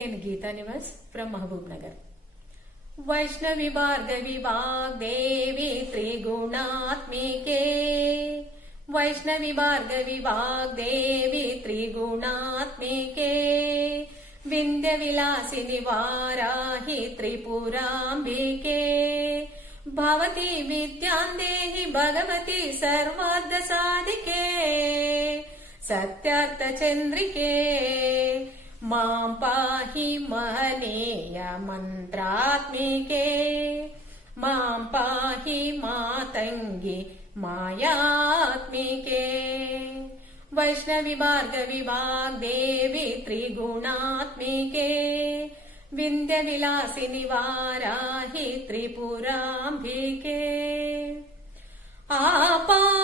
నేను గీతా నివాస్ ఫ్రమ్ మహబూబ్ నగర్ వైష్ణవి భార్గవి వాగ్దేవి త్రిగుణాత్మికే వైష్ణవి భార్గవి వాగ్దేవి త్రిగుణాత్మికే వింధ్య విలాసిని వారాహి త్రిపురాంబికే భవతి విద్యాందేహి భగవతి సర్వార్థ సాధికే సత్యార్థ చంద్రికే मां पाहि महनीय मन्त्रात्मिके। मां पाहि मातङ्गि मायात्मिके। वैष्णविवाग देवि त्रिगुणात्मिके। विन्ध्यविलासि निवाराहि त्रिपुराम्बिके आपा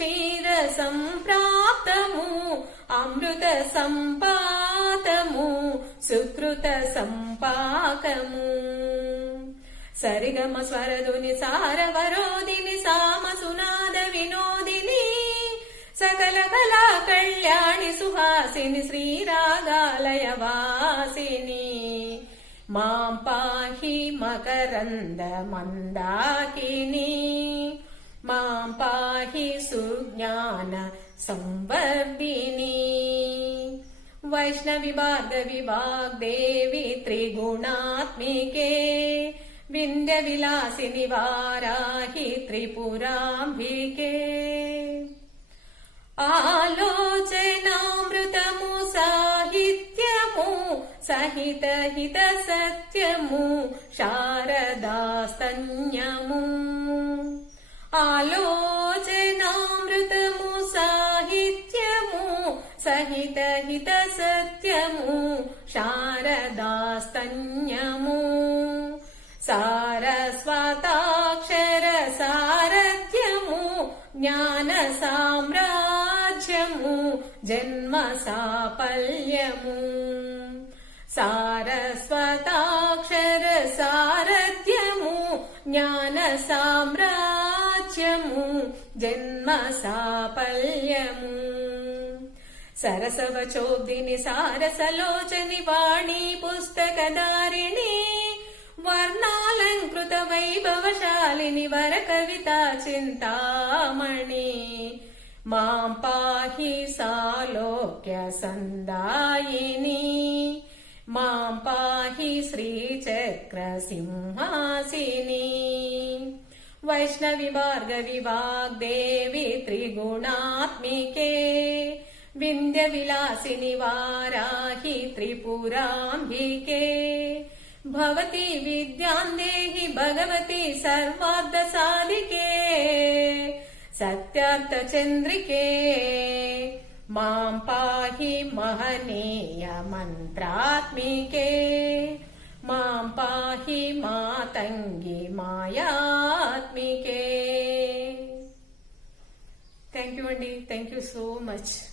క్షీర సంప్రాప్తము అమృత సంపాతము సుకృత సంపాకము. సరిగమ స్వరదుని సారవరోదిని సామ సునాద వినోదిని సకల కళా కళ్యాణి సుహాసిని శ్రీరాగాలయ వాసిని. మాం పాహి మకరంద మందాకిని. माम् पाहि सुज्ञान सम्बन्दिनी वैष्णविवाद विवाग् देवि त्रिगुणात्मिके। विन्द्य विलासि निवाराहि त्रिपुराम्बिके आलोचनामृतमु साहित्यमु सहितहितसत्यमु शारदास्तन्यमु। सहितहित सत्यमु शारदास्तन्यमु। सारस्वताक्षरसारथ्यमु ज्ञानसाम्राज्यमु जन्म सापल्यमु सारस्वताक्षरसारथ्यमु ज्ञानसाम्राज्यमु जन्म सापल्यमु సాఫల్యము సరసవచోబ్దిని సారసలోచని వాణి పుస్తకదారిణి వర్ణాలంకృత వైభవశాలిని వర కవిత చింతామణి మాం పాహి సాలోక్య సందాయిని మాం పాహి శ్రీచక్ర సింహాసిని వైష్ణవి భార్గవి వాగ్దేవి త్రిగుణాత్మికే వింధ్య విలాసిని వారాహి త్రిపురాంబికే భవతి విద్యాందేహి భగవతి సర్వార్థ సాధికే సత్యార్థ చంద్రికే మాం పాహి మహనీయ మంత్రాత్మికే మాం పాహి మాతంగి మాయాత్మికే థ్యాంక్ యూ అండి థ్యాంక్ యూ సో మచ్